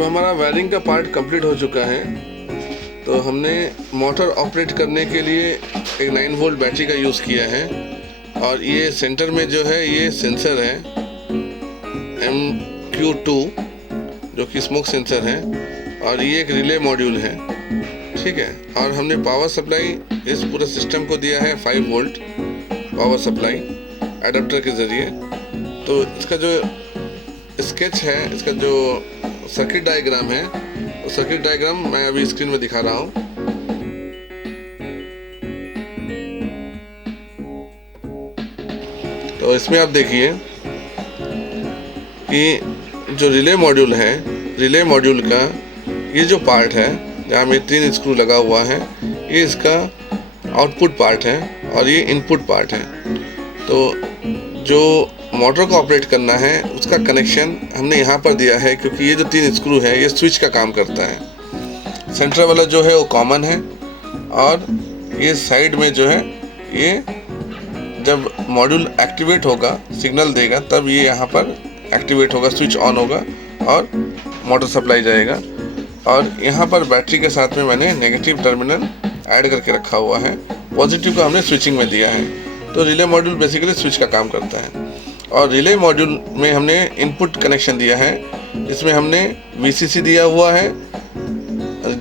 अब हमारा वायरिंग का पार्ट कंप्लीट हो चुका है। तो हमने मोटर ऑपरेट करने के लिए एक 9 वोल्ट बैटरी का यूज़ किया है और ये सेंटर में जो है ये सेंसर है MQ2 जो कि स्मोक सेंसर है और ये एक रिले मॉड्यूल है, ठीक है। और हमने पावर सप्लाई इस पूरे सिस्टम को दिया है 5 वोल्ट पावर सप्लाई एडाप्टर के ज़रिए। तो इसका जो स्केच है, इसका जो सर्किट डायग्राम है, तो सर्किट डायग्राम मैं अभी स्क्रीन में दिखा रहा हूँ। तो इसमें आप देखिए कि जो रिले मॉड्यूल है, रिले मॉड्यूल का ये जो पार्ट है जहाँ में 3 स्क्रू लगा हुआ है, ये इसका आउटपुट पार्ट है और ये इनपुट पार्ट है। तो जो मोटर को ऑपरेट करना है उसका कनेक्शन हमने यहाँ पर दिया है, क्योंकि ये जो 3 स्क्रू है ये स्विच का काम करता है। सेंटर वाला जो है वो कॉमन है और ये साइड में जो है ये जब मॉड्यूल एक्टिवेट होगा, सिग्नल देगा, तब ये यहाँ पर एक्टिवेट होगा, स्विच ऑन होगा और मोटर सप्लाई जाएगा। और यहाँ पर बैटरी के साथ में मैंने नेगेटिव टर्मिनल ऐड करके रखा हुआ है, पॉजिटिव को हमने स्विचिंग में दिया है। तो रिले मॉड्यूल बेसिकली स्विच का काम करता है। और रिले मॉड्यूल में हमने इनपुट कनेक्शन दिया है, इसमें हमने VCC दिया हुआ है,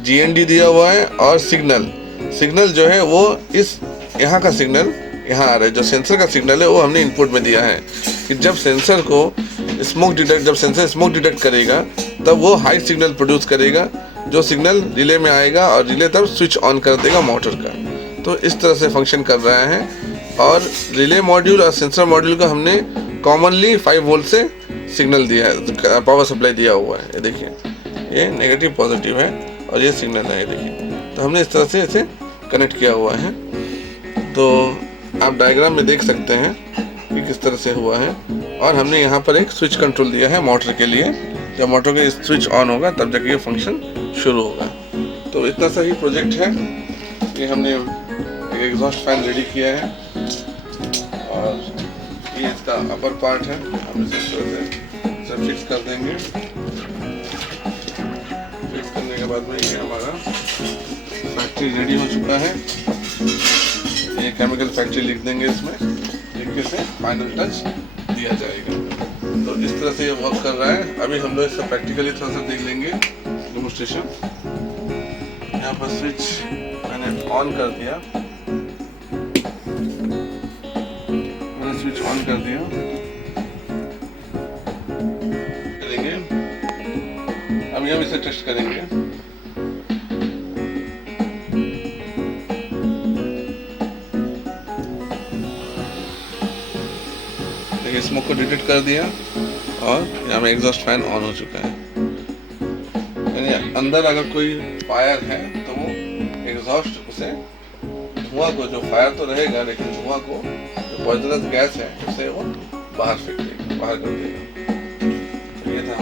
GND दिया हुआ है और सिग्नल जो है वो इस यहाँ का सिग्नल यहाँ आ रहा है, जो सेंसर का सिग्नल है वो हमने इनपुट में दिया है कि जब सेंसर स्मोक डिटेक्ट करेगा तब वो हाई सिग्नल प्रोड्यूस करेगा, जो सिग्नल रिले में आएगा और रिले तब स्विच ऑन कर देगा मोटर का। तो इस तरह से फंक्शन कर रहा है। और रिले मॉड्यूल और सेंसर मॉड्यूल का हमने कॉमनली 5 वोल्ट से सिग्नल दिया है, पावर सप्लाई दिया हुआ है। ये देखिए, ये नेगेटिव पॉजिटिव है और ये सिग्नल है, ये देखिए। तो हमने इस तरह से इसे कनेक्ट किया हुआ है। तो आप डायग्राम में देख सकते हैं कि किस तरह से हुआ है। और हमने यहाँ पर एक स्विच कंट्रोल दिया है मोटर के लिए, जब मोटर का स्विच ऑन होगा तब जाके ये फंक्शन शुरू होगा। तो इतना सा ही प्रोजेक्ट है। ये हमने एक एग्जॉस्ट फैन रेडी किया है और ये इसका अपर पार्ट है, हम इसे फिक्स कर देंगे। फिक्स करने के बाद में ये हमारा फैक्ट्री रेडी हो चुका है। ये केमिकल फैक्ट्री लिख देंगे, इसमें लिख के से फाइनल टच दिया जाएगा। तो इस तरह से ये वर्क कर रहा है। अभी हम लोग इसका प्रैक्टिकली थोड़ा सा देख लेंगे डेमोन्स्ट्रेशन। यहाँ पर स्विच मैंने ऑन कर दिया, स्विच ऑन कर दिया। करेंगे अब हम इसे टेस्ट करेंगे। देखिए, स्मोक को डिटेक्ट कर दिया और यहाँ में एग्जॉस्ट फैन ऑन हो चुका है। यानी अंदर अगर कोई फायर है तो वो एग्जॉस्ट उसे धुआं को, जो फायर तो रहेगा लेकिन धुआं को, पॉइजनस गैस है, उसे वो बाहर फेंक देगा, बाहर कर देगा। तो ये था